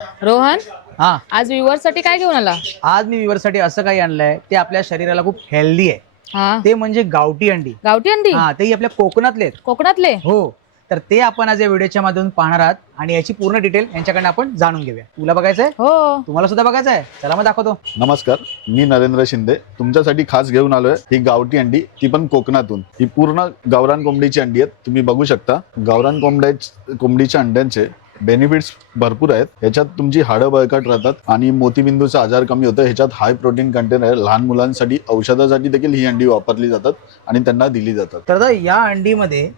रोहन, हा, आज व्ह्यूअर्स साठी काय घेऊन आला? आज मी विवरसाठी असं काही आणलंय ते आपल्या शरीराला खूप हेल्दी आहे. हा, ते म्हणजे गावठी अंडी. गावठी अंडी. हा, तेही आपल्या कोकणातले आहेत. कोकणातले. हो, तर ते आपण आज या व्हिडिओच्या माध्यमातून पाहणार आहात आणि याची पूर्ण डिटेल यांच्याकडनं आपण जाणून घेऊया. तुला बघायचंय? हो. तुम्हाला सुद्धा बघायचंय? चला मग दाखवतो. नमस्कार, मी नरेंद्र शिंदे तुमच्यासाठी खास घेऊन आलोय ही गावठी अंडी, ती पण कोकणातून. ही पूर्ण गावरान कोंबडीची अंडी आहेत. तुम्ही बघू शकता गावरान कोंबडीच्या अंड्यांचे बेनिफिट्स भरपूर आहेत. ह्याच्यात तुमची हाडं बळकट राहतात आणि मोतीबिंदूचा आजार कमी होतं. ह्याच्यात हाय प्रोटीन कंटेंट आहे. लहान मुलांसाठी औषधासाठी देखील ही अंडी वापरली जातात आणि त्यांना दिली जातात. तर आता या अंडीमध्ये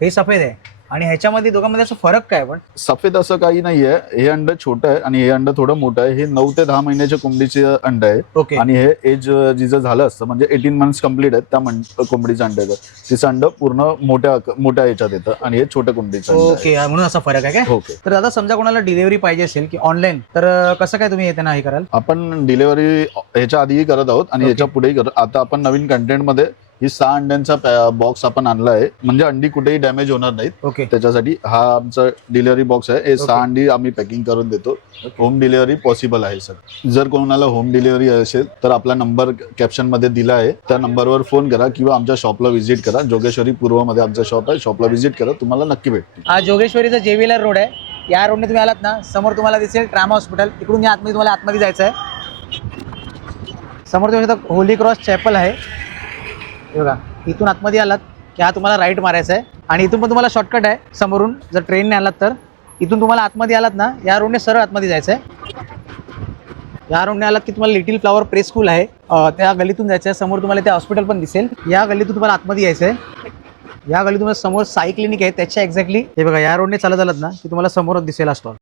हे सफेद आहे आणि ह्याच्यामध्ये दोघांमध्ये असं फरक काय पण? सफेद असं काही नाहीये. हे अंड छोटं आहे आणि हे अंड थोडं मोठं आहे. हे 9 ते 10 महिन्याच्या कोंबडीचे अंड आहे. ओके. आणि हे एज जिचं झालं असतं म्हणजे 18 मंथ्स कंप्लीट आहेत त्या कोंबडीचं अंड येतं. तिचं अंड पूर्ण मोठ्या याच्यात येतं आणि हे छोट्या कोंबडीचं अंड आहे. ओके, म्हणून असा फरक आहे काय? ओके. तर दादा समजा कोणाला डिलिव्हरी पाहिजे असेल की ऑनलाईन, तर कसं काय तुम्ही त्यांना हे कराल? आपण डिलिव्हरी ह्याच्या आधीही करत आहोत आणि ओके. ह्याच्या पुढेही करत. आता आपण नवीन कंटेंट मध्ये ही 6 अंड्यांचा बॉक्स आपण आणला आहे, म्हणजे अंडी कुठेही डॅमेज होणार नाहीत. ओके. त्याच्यासाठी हा आमचा डिलिव्हरी बॉक्स आहे. हे 6 ओके. अंडी आम्ही पॅकिंग करून देतो. होम डिलिव्हरी पॉसिबल आहे सर. जर कोणाला होम डिलिव्हरी असेल तर आपला नंबर कॅप्शन मध्ये दिला आहे, त्या नंबरवर फोन करा किंवा आमच्या शॉपला व्हिजिट करा. जोगेश्वरी पूर्वमध्ये आमचं शॉप आहे. शॉपला व्हिजिट करा, तुम्हाला नक्की भेटतील. हा जोगेश्वरीचा जेवीलर रोड आहे. या रोडने तुम्ही आलात ना, समोर तुम्हाला दिसेल ट्रामा हॉस्पिटल. तिकडून या आतमध्ये तुम्हाला आतमध्ये जायचं आहे. समोर तुम्ही होली क्रॉस चॅपल आहे. हे बघा, इथून आतमध्ये आलात की हा तुम्हाला राईट मारायचा आहे आणि इथून पण तुम्हाला शॉर्टकट आहे. समोरून जर ट्रेनने आलात तर इथून तुम्हाला आतमध्ये आलात ना, या रोडने सरळ आतमध्ये जायचं आहे. या रोडने आलात की तुम्हाला लिटिल फ्लॉवर प्रे स्कूल आहे, त्या गलीतून जायचं आहे. समोर तुम्हाला ते हॉस्पिटल पण दिसेल. या गलीतून तुम्हाला आतमध्ये यायचं आहे. या गलीतून समोर साई क्लिनिक आहे, त्याच्या एक्झॅक्टली हे बघा, या रोडने चालत आलात ना की तुम्हाला समोरच दिसेल हा स्टॉल.